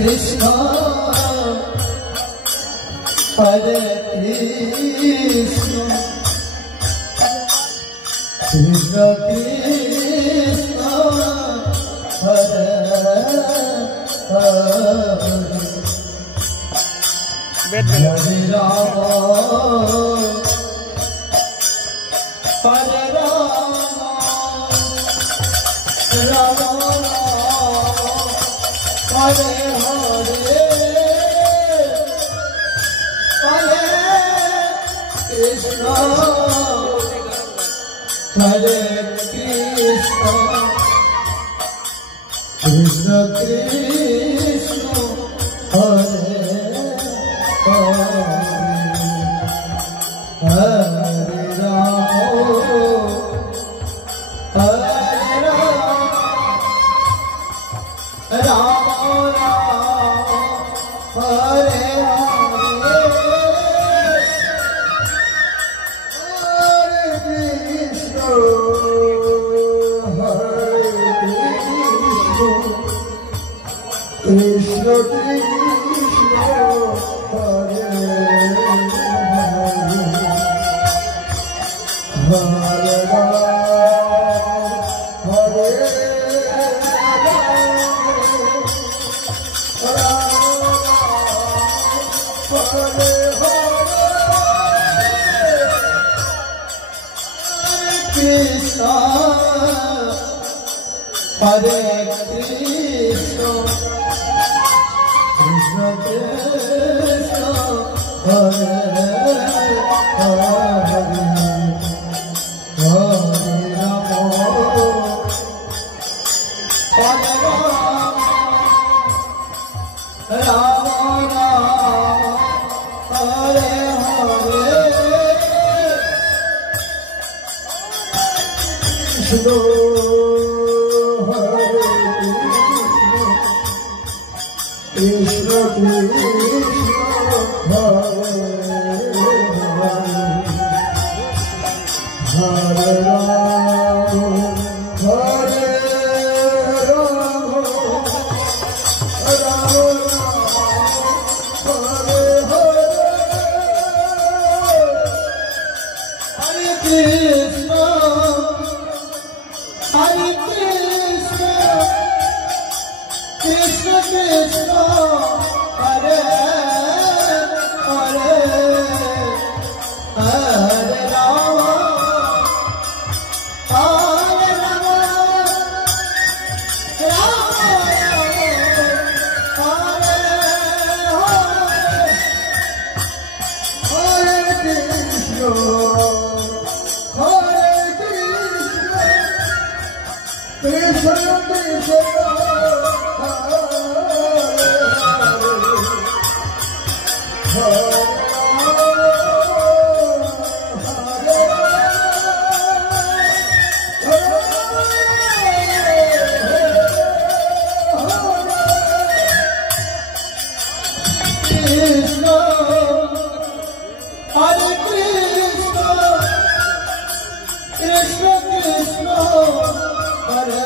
Krishna Hare Krishna Krishna Krishna Hare Hare Hare Rama Hare Rama Rama Hare Hare Hare Krishna Hare Krishna Krishna Krishna Hare Hare Hare Rama Hare Rama Rama Hare Krishna Krishna Hare Hare Hare Krishna Hare Krishna Krishna Krishna Hare Hare Hare Rama Hare Rama Rama Hare Hare Krishna Krishna Krishna Hare Rama Hare Rama Rama Hare Hare Hare Krishna Hare Krishna Krishna Krishna Hare Hare Hare Rama Hare Rama Rama Hare Hare Hare Krishna Hare Krishna Krishna Krishna Hare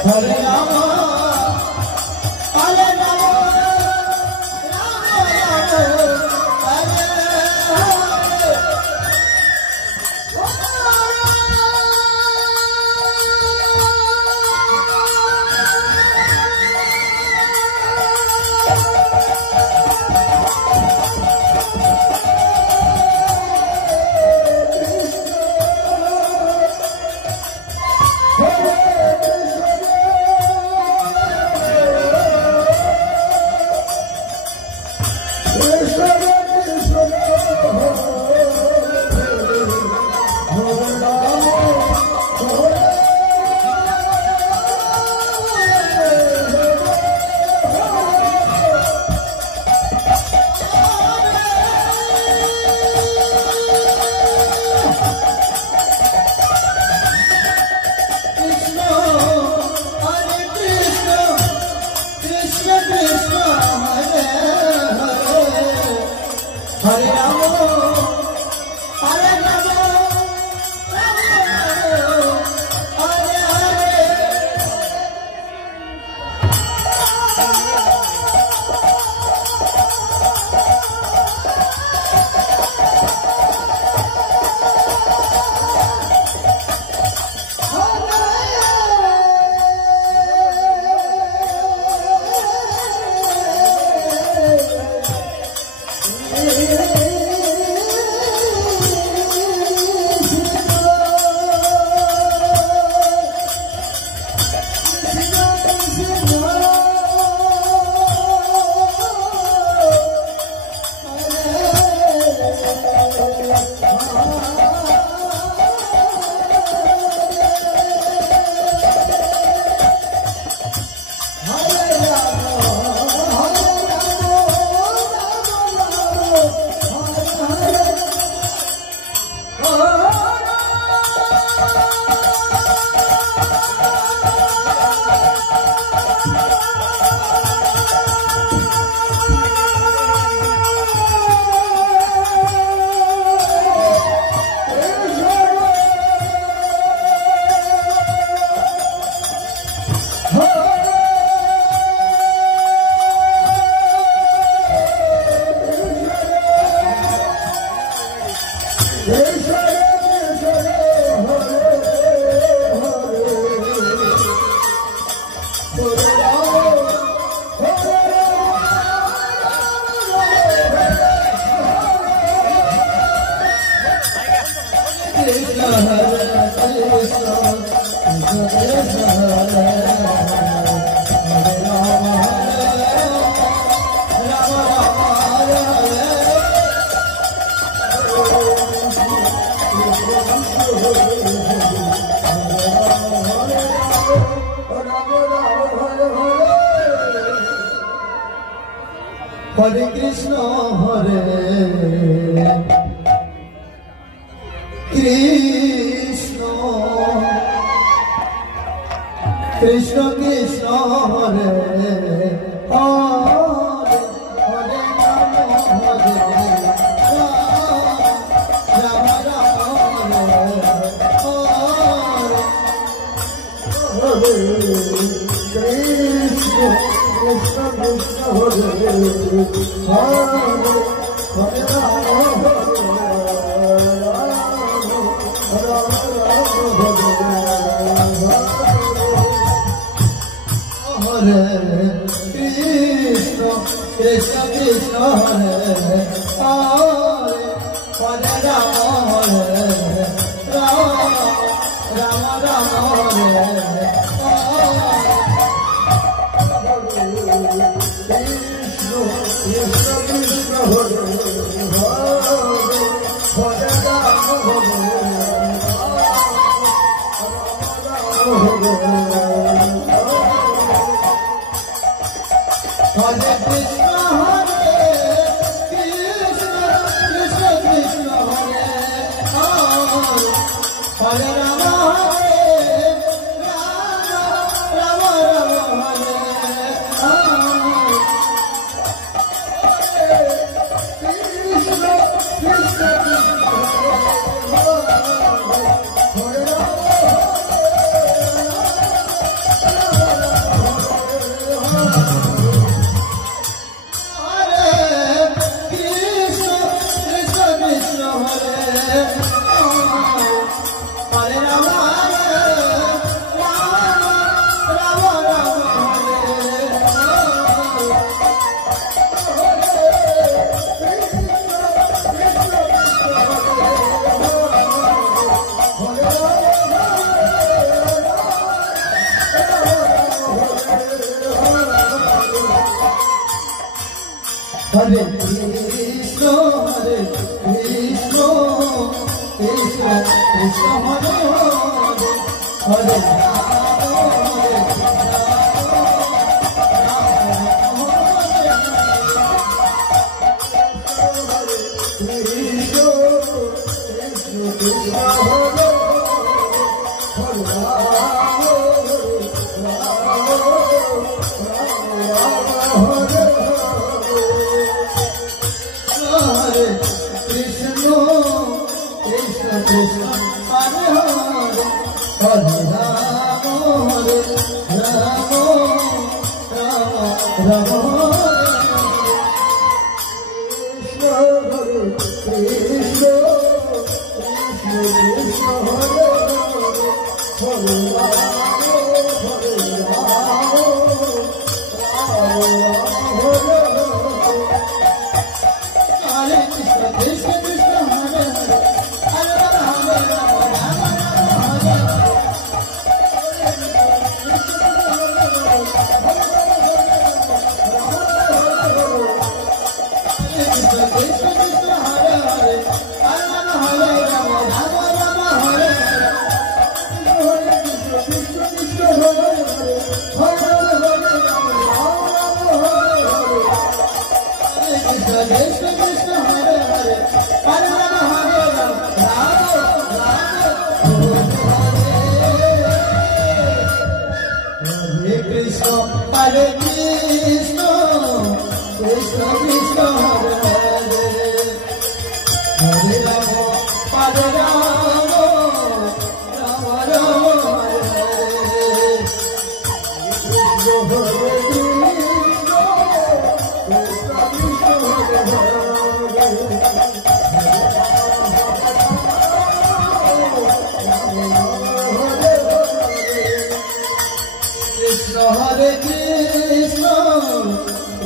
Rama, Hare Rama, Rama Rama, Hare Hare. Hare Rama, Hare Rama, Hare Krishna Hare Krishna Krishna Krishna Hare Hare Hare Rama Hare Rama Rama Hare Krishna Krishna Krishna Hare Hare Hare Rama Hare Krishna Krishna Krishna Hare Hare Hare Rama Rama Rama Hare Hare Krishna, Hare Krishna, Krishna Krishna Hare Hare, Hare Hare Hare Krishna,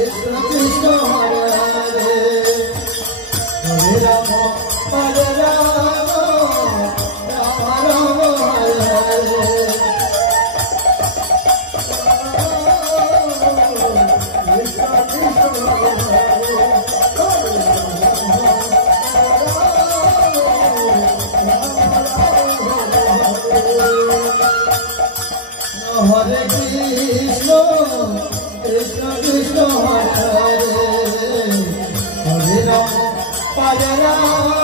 Krishna Krishna Hare Hare, Hare Rama, Hare Rama, Rama Rama Hare Hare. Krishna Krishna Hare Hare, Hare Krishna, Krishna Krishna Hare Hare, Hare Rama, Hare Rama.